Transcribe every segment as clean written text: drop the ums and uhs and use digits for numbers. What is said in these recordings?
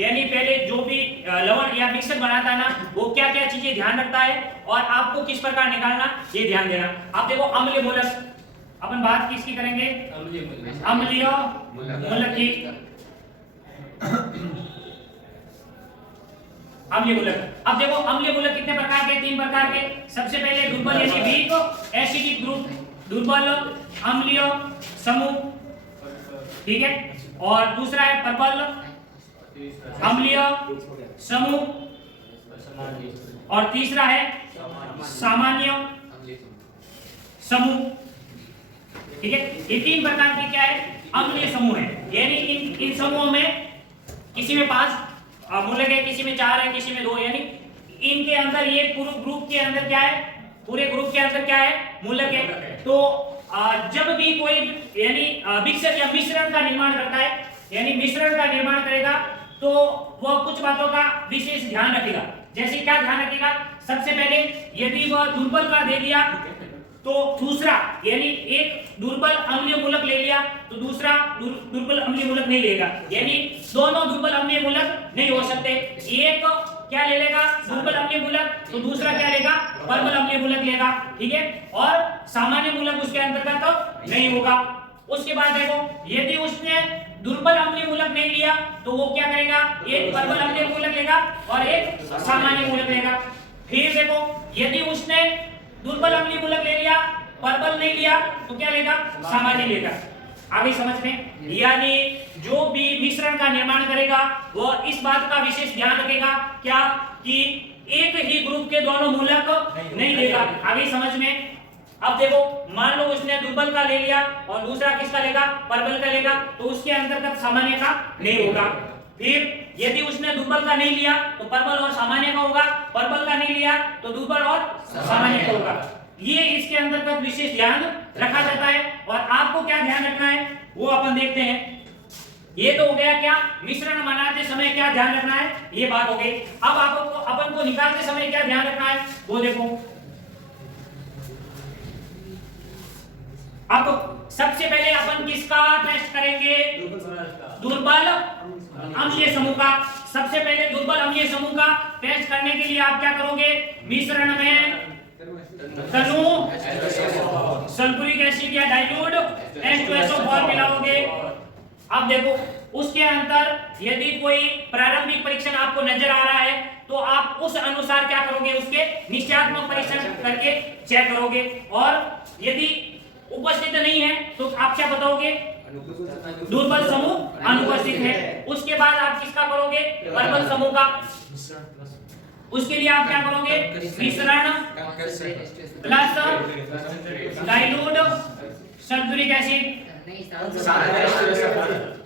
यानी पहले जो भी लवण या मिक्सर बनाता है ना, वो क्या क्या चीजें ध्यान रखता है और आपको किस प्रकार निकालना ये ध्यान देना। आप देखो अम्लीय मूलक, अपन बात किसकी करेंगे, अम्लीय मूलक की। अम्लीय मूलक, अब देखो अम्लीय मूलक कितने प्रकार के, 3 प्रकार के। सबसे पहले दुर्बल यानी वीक एसिडिक ग्रुप, दुर्बल अम्लीय समूह, ठीक है। और दूसरा है प्रबल अम्लीय समूह, और तीसरा है सामान्य समूह, ठीक है। ये 3 प्रकार के क्या है, अम्लीय समूह है। यानी इन समूहों में किसी में 5 मूलक है, किसी में 4 है, किसी में 2, यानी इनके अंदर ये पूरे ग्रुप के अंदर क्या है, पूरे ग्रुप के अंदर क्या है, मूलक है। तो जब भी कोई यानी मिक्सर या मिश्रण का निर्माण करता है, यानी मिश्रण का निर्माण करेगा, तो वह कुछ बातों का विशेष ध्यान रखेगा। जैसे क्या ध्यान रखेगा, सबसे पहले यदि वह दुर्बल का दे दिया तो दूसरा, यानी एक दुर्बल अम्लीय मूलक ले लिया तो दूसरा दुर्बल अम्लीय मूलक नहीं लेगा, यानी दोनों दुर्बल अम्लीय मूलक नहीं हो सकते। एक क्या ले लेगा, दुर्बल अम्लीय मूलक, तो दूसरा क्या लेगा, प्रबल अम्लीय मूलक लेगा, ठीक है। और सामान्य मूलक उसके अंतर्गत तो नहीं होगा। उसके बाद देखो, यदि उसने दुर्बल अम्लीय मूलक नहीं लिया तो वो क्या करेगा, एक प्रबल अम्लीय मूलक लेगा और एक सामान्य मूलक लेगा। फिर देखो, यदि उसने दुर्बल अम्लीय मूलक ले लिया, प्रबल नहीं लिया, तो क्या लेगा, सामान्य लेगा। आगे समझ में, यानी जो भी मिश्रण का निर्माण करेगा वो इस बात का विशेष ध्यान रखेगा क्या, कि एक ही ग्रुप के दोनों मूलक नहीं लेगा। आगे समझ में। अब देखो, मान लो उसने दुर्बल का ले लिया और दूसरा किसका लेगा, प्रबल का लेगा, तो उसके अंतर्गत सामान्य का नहीं होगा। फिर यदि उसने दुर्बल का नहीं लिया तो प्रबल और सामान्य का होगा, प्रबल का नहीं लिया तो दुर्बल और सामान्य का होगा। ये इसके अंतर्गत विशेष ध्यान रखा जाता है। और आपको क्या ध्यान रखना है वो अपन देखते हैं। ये तो हो गया क्या, मिश्रण बनाते समय क्या ध्यान रखना है, ये बात हो गई। अब आपको अपन को निकालते समय क्या ध्यान रखना है वो देखो। अब सबसे पहले अपन किसका टेस्ट करेंगे, दुर्बल अम्लीय समूह का। सबसे पहले दुर्बल अम्लीय समूह का टेस्ट करने के लिए आप क्या करोगे, मिश्रण में तनु सल्फ्यूरिक एसिड या डाइल्यूट H2SO4 मिलाओगे। अब देखो, उसके अंदर यदि कोई प्रारंभिक परीक्षण आपको नजर आ रहा है तो आप उस अनुसार क्या करोगे, उसके निश्चयात्मक परीक्षण करके चेक करोगे। और यदि उपस्थित नहीं है तो आप क्या बताओगे, दुर्बल समूह अनुपस्थित है। उसके बाद आप किसका करोगे, प्रबल समूह का। उसके लिए आप क्या करोगे, मिश्रण प्लस डाइल्यूट सल्फ्यूरिक एसिड,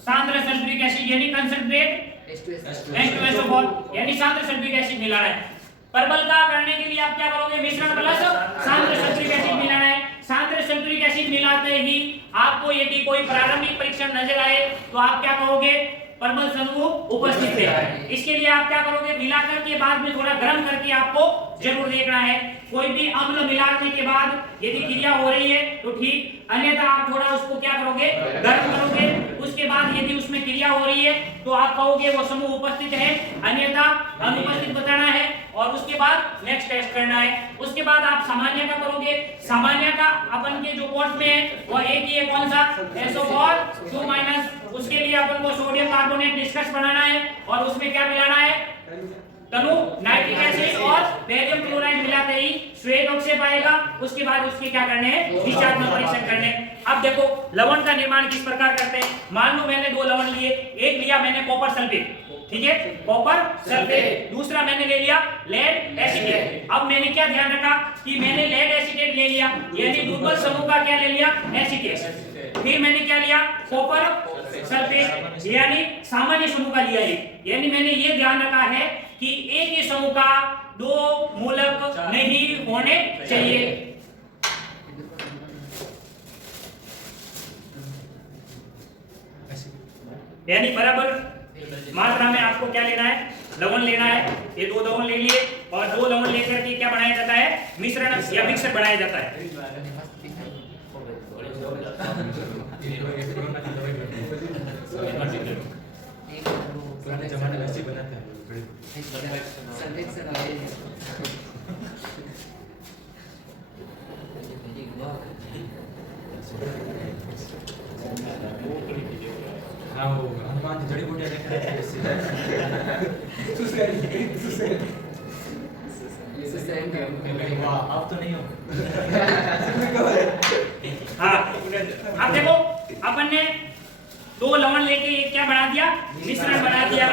सांद्र सल्फ्यूरिक एसिड यानी कंसंट्रेट H2SO4 यानी सांद्र सल्फ्यूरिक एसिड मिलाना है। प्रबल का करने के लिए आप क्या करोगे, मिश्रण प्लस सांद्र सल्फ्यूरिक एसिड मिलाना है। सांद्र सल्फ्यूरिक एसिड मिलाते ही आपको यदि कोई प्रारंभिक परीक्षण नजर आए तो आप क्या कहोगे, प्रबल समूह उपस्थित है। इसके लिए आप क्या करोगे, मिलाकर के बाद में थोड़ा गर्म करके आपको जरूर देखना है। कोई भी अम्ल मिलाने के बाद यदि क्रिया हो रही है तो ठीक, अन्यथा आप थोड़ा उसको क्या करोगे, गर्म करोगे। उसके बाद यदि उसमें क्रिया हो रही है तो आप कहोगे वो समूह उपस्थित है, अन्यथा अनुपस्थित बताना है। और उसके बाद नेक्स्ट टेस्ट करना है। उसके बाद आप सामान्य का करोगे। सामान्य का अपन के जो कोर्स में है वो एक ही है, कौन सा, SO4 2-। उसके लिए अपन को सोडियम कार्बोनेट डिस्कस बनाना है और उसमें क्या मिलाना है, तनु नाइट्रिक एसिड और बेरियम क्लोराइड मिलाते ही श्वेत अवक्षेप आएगा। उसके बाद उसके क्या करने हैं, निश्चयात्मक परीक्षण करने हैं। अब देखो लवण का निर्माण किस प्रकार करते हैं। मान लो मैंने 2 लवण लिए, एक लिया मैंने कॉपर सल्फेट, ठीक है, कॉपर सल्फेट। दूसरा मैंने ले लिया लेड एसीटेट। अब मैंने क्या ध्यान रखा कि मैंने लेड एसीटेट ले लिया, यानी दुर्बल समूह का क्या ले लिया, एसीटेट। फिर मैंने क्या लिया, कॉपर सल्फेट यानी सामान्य समूह का लिया। यानी मैंने ये ध्यान रखा है कि एक ही समूह का 2 मूलक नहीं होने चाहिए। यानी बराबर मात्रा में आपको क्या लेना है, लवण लेना है। ये 2 लवण ले लिए और 2 लवण लेकर के क्या बनाया जाता है, मिश्रण या मिक्सर बनाया जाता है। पुराने जमाने में हाँ वो हनुमान जी जड़ी बूटियां वाह अब तो नहीं हो हाँ अब देखो अपन ने 2 लवण लेके ये क्या बना दिया, मिश्रण बना दिया।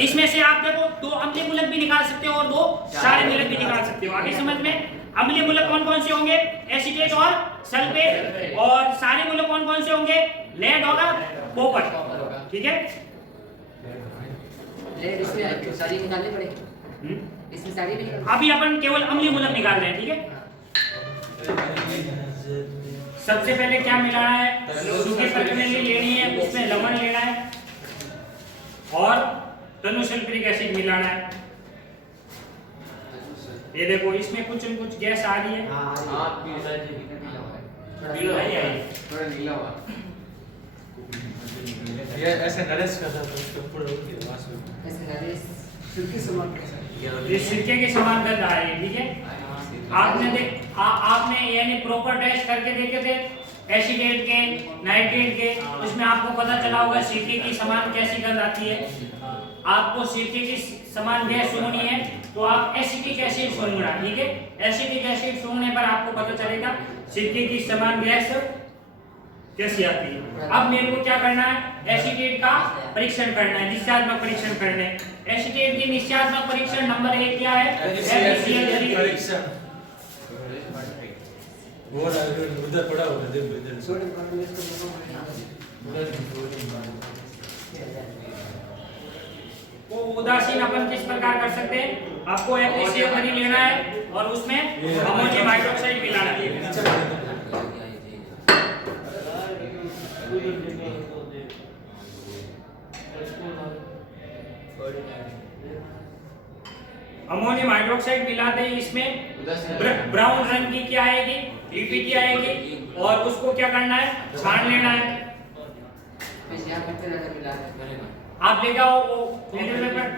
इसमें से आप देखो 2 अम्लीय मूलक भी निकाल सकते हो और 2 क्षारीय मूलक भी निकाल सकते हो। आगे समझ में अम्लीय मूलक कौन कौन से होंगे, एसीटेट और सल्फेट, और क्षारीय मूलक कौन कौन से होंगे, लेड और कॉपर। ठीक है, लेड इसमें सारी निकालनी पड़ेगी, इसमें सारी भी निकालनी। अभी अपन केवल अम्लीय मूलक निकाल रहे हैं। ठीक है, सबसे पहले क्या मिलाना है, सूखे प्रकृति लेनी है, उसमें लवण लेना है और तनु सल्फ्यूरिक एसिड मिलाना है। ये देखो इसमें कुछ न कुछ गैस आ रही है। थोड़ा नीला हुआ ये ऐसे नरेश का था तो उसके ऊपर होती है वास में ऐसे नरेश सिल्की समान ये सिरके के समान गंध आ रही है। ठीक है, आपने यानी प्रॉपर टेस्ट करके देखे थे एसिडेट के, नाइट्रेट के, उसमें आपको पता चला होगा सिरके की समान कैसी गंध आती है। आपको सिरके की समान गैस सूंघनी है तो आप एसिटिक एसिड सूंघना। ठीक है, एसिटिक एसिड सूंघने पर आपको पता चलेगा सिरके की समान गैस कैसी आती है। अब मेरे को क्या करना है, एसिटेट का परीक्षण करना है, निश्चयात्मक परीक्षण करने। एसिटेट की निश्चयात्मक परीक्षण नंबर 1 क्या है, FeCl3 परीक्षण वो उधर पड़ा होगा देखो इधर सोडियम कार्बोनेट वो उदासीन अपन किस प्रकार कर सकते हैं, आपको FeCl3 लेना है और उसमें अमोनियम हाइड्रोक्साइड मिलाना है। अमोनियम हाइड्रोक्साइड मिलाते ही इसमें ब्राउन रंग की क्या आएगी, ईपीटी आएगी, और उसको क्या करना है, छान लेना है। आप ले जाओ वो थोड़ा गर्म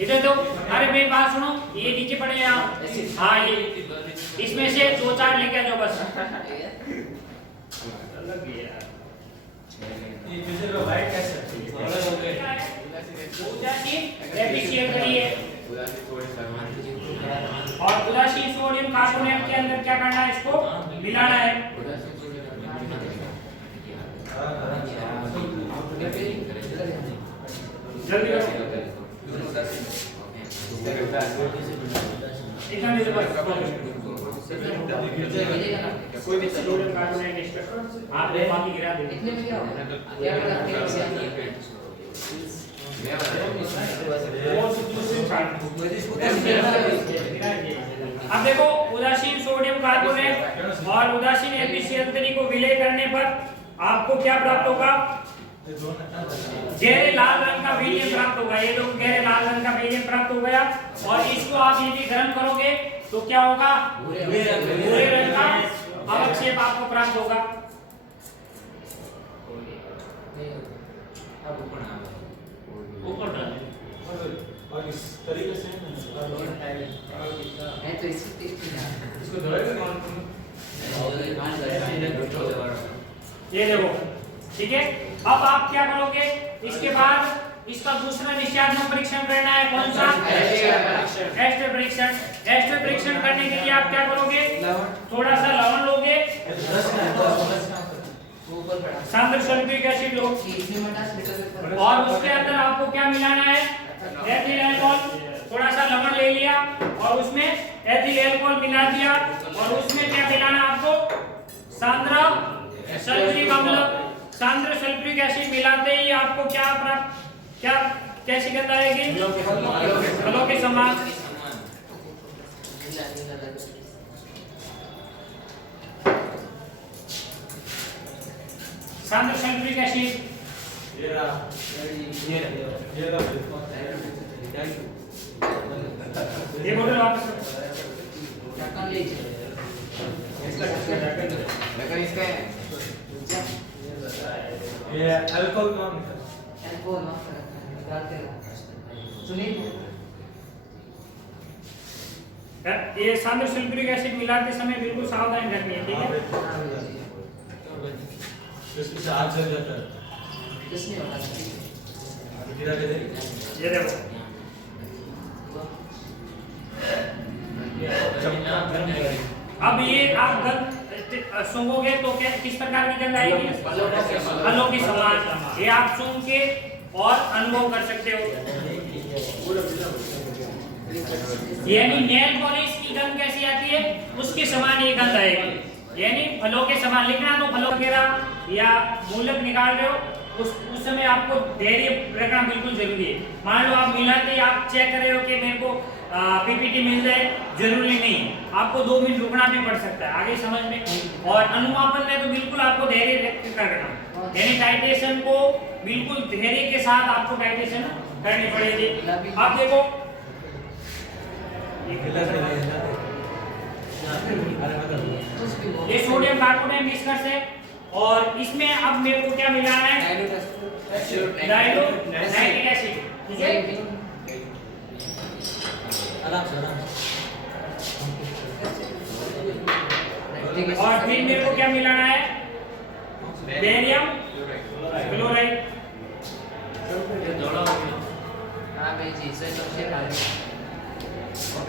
इधर दो, अरे मेरी बात सुनो, ये नीचे पड़े हैं आप। हाँ ये इसमें से 2-4 लेके जाओ बस। ये फिजिकल वाइट कैसे FeCl3 है और उदासीन सोडियम कार्बोनेट के अंदर क्या करना है, इसको मिलाना है। जल्दी करो, इतना दे दो बस। कोई भी सोडियम कार्बोनेट एक्सट्रैक्ट आप ले बाकी गिरा दो। इतने में क्या होगा, क्या अब देखो उदासीन सोडियम कार्बोनेट और उदासीन FeCl3 को विलय करने पर आपको क्या प्राप्त होगा, गहरे लाल रंग का वीर्य प्राप्त होगा। ये लोग गहरे लाल रंग का वीर्य प्राप्त हो गया और इसको आप यदि गर्म करोगे तो क्या होगा, भूरे रंग का अवक्षेप आपको प्राप्त होगा। ऊपर डालें और इस तरीके से है तो इसको ये देखो। ठीक है, अब आप क्या करोगे, इसके बाद इसका दूसरा निश्चयात्मक परीक्षण करना है। कौन सा, एस्टर परीक्षण। एस्टर परीक्षण करने के लिए आप क्या करोगे, थोड़ा सा लवण लोगे, सांद्र सल्फ्यूरिक एसिड लो और उसके अंदर आपको क्या मिलाना है, एथिल अल्कोहल। थोड़ा सा लवण ले लिया और उसमें एथिल अल्कोहल मिला दिया और उसमें क्या मिलाना आपको, सांद्र सल्फ्यूरिक अम्ल। सांद्र सल्फ्यूरिक एसिड मिलाते ही आपको क्या प्राप्त, क्या कैसी गंध आएगी, फलों के समान। सांद्र सल्फ्यूरिक एसिड ये रहा ये रहा ये बोतल वापस रखो। ढक्कन लीजिए इसका ढक्कन इसका है ये अल्कोहल कौन एल्कोहल माफ कर निकाल के सुनील ये सामने सल्फ्यूरिक एसिड मिलाते समय बिल्कुल सावधानी रखनी है, ठीक है? इसके साथ चल जाता है कुछ नहीं होगा गिरा के दे ये देखो अब ये आप गंध सूंघोगे तो क्या किस प्रकार की गंध आएगी? फलों की समान। ये आप सूंघ के और अनुभव कर सकते हो। यानी नेल पॉलिश की गंध कैसी आती है उसके समान ये गंध आएगी, यानी फलों के समान। लिखना तो फलों वगैरह या मूलक निकाल रहे हो उस समय आपको धैर्य रखना बिल्कुल जरूरी है। मान लो आप मिलाते ही आप चेक कर रहे हो कि मेरे को पीपीटी मिल जाए, जरूरी नहीं, आपको 2 मिनट रुकना भी पड़ सकता है आगे समझ में। और अनुमापन में तो बिल्कुल आपको धैर्य रखना, यानी टाइट्रेशन को बिल्कुल धैर्य के साथ आपको टाइट्रेशन करनी पड़ेगी। आप देखो ये सोडियम कार्बोनेट निष्कर्ष है और इसमें अब मेरे को क्या मिलाना है? डाइल्यूट नाइट्रिक एसिड, ठीक है? आराम से और फिर मेरे को क्या मिलाना है? Barium chloride. हां भाई जी सही तो शेप आ रहा है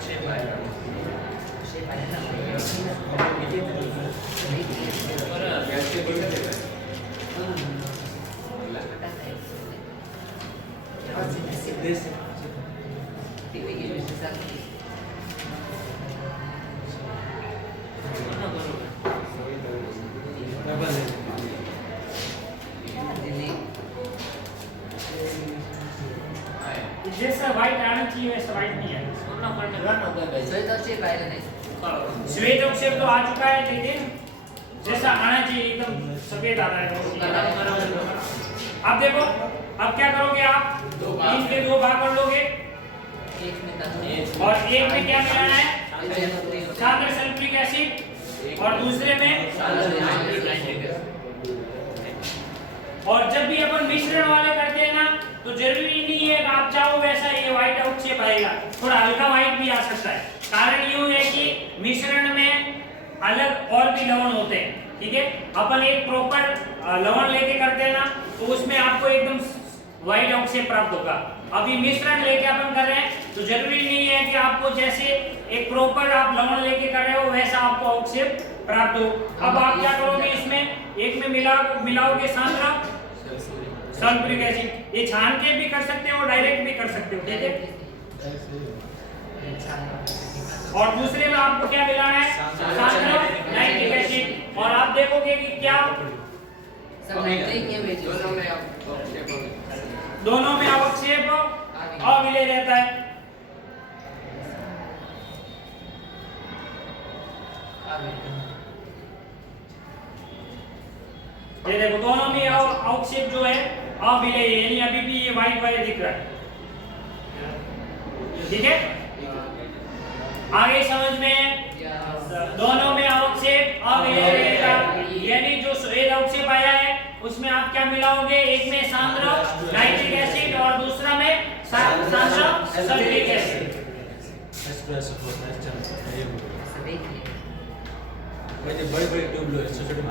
शेप आएगा ना गैस के बोल देता है टीवी के जैसे साथ जैसा व्हाइट आना चाहिए वैसा व्हाइट नहीं है। सही तो शेप आएगा नहीं श्वेत अवक्षेप तो आ चुका है, लेकिन जैसा आना चाहिए एकदम सफेद आ रहा है। अब देखो अब क्या करोगे आप? 3 के 2 भाग कर लोगे और एक में क्या मिलाना है? सान्द्र सल्फ्यूरिक एसिड और दूसरे में। और जब भी अपन मिश्रण वाले करते हैं ना तो जरूरी नहीं है कि आप चाहो वैसा ये व्हाइट अवक्षेप आएगा, थोड़ा हल्का व्हाइट भी आ सकता है। कारण यूं है कि मिश्रण में अलग और भी लवण होते हैं, ठीक है? अपन एक प्रॉपर लवण लेके करते हैं ना तो उसमें आपको एकदम व्हाइट अवक्षेप प्राप्त होगा। अभी मिश्रण लेके अपन कर रहे हैं तो जरूरी नहीं है कि आपको जैसे एक प्रॉपर आप लवण लेके कर रहे हो वैसा आपको अवक्षेप प्राप्त हो। अब आप क्या करोगे? इसमें एक में मिलाओगे सांद्र सल्फ्यूरिक एसिड। ये छान के भी कर सकते हो, डायरेक्ट भी कर सकते हो, ठीक है? और दूसरे में आपको क्या मिलाना है? सांद्र नाइट्रिक एसिड। और आप देखोगे कि क्या सब नाइट्रिक है भाई दोनों में अवक्षेप अविलय रहता है। ये देखो दोनों में अवक्षेप जो है अविलय, यानी अभी भी ये व्हाइट व्हाइट दिख रहा है, ठीक है? आगे समझ में दोनों में अवक्षेप अविलय रहेगा, यानी जो श्वेत अवक्षेप आया है उसमें आप क्या मिलाओगे? एक में सांद्र नाइट्रिक एसिड और दूसरा में सांद्र सल्फ्यूरिक एसिड। बड़े बड़े ट्यूब लो, छोटे छोटे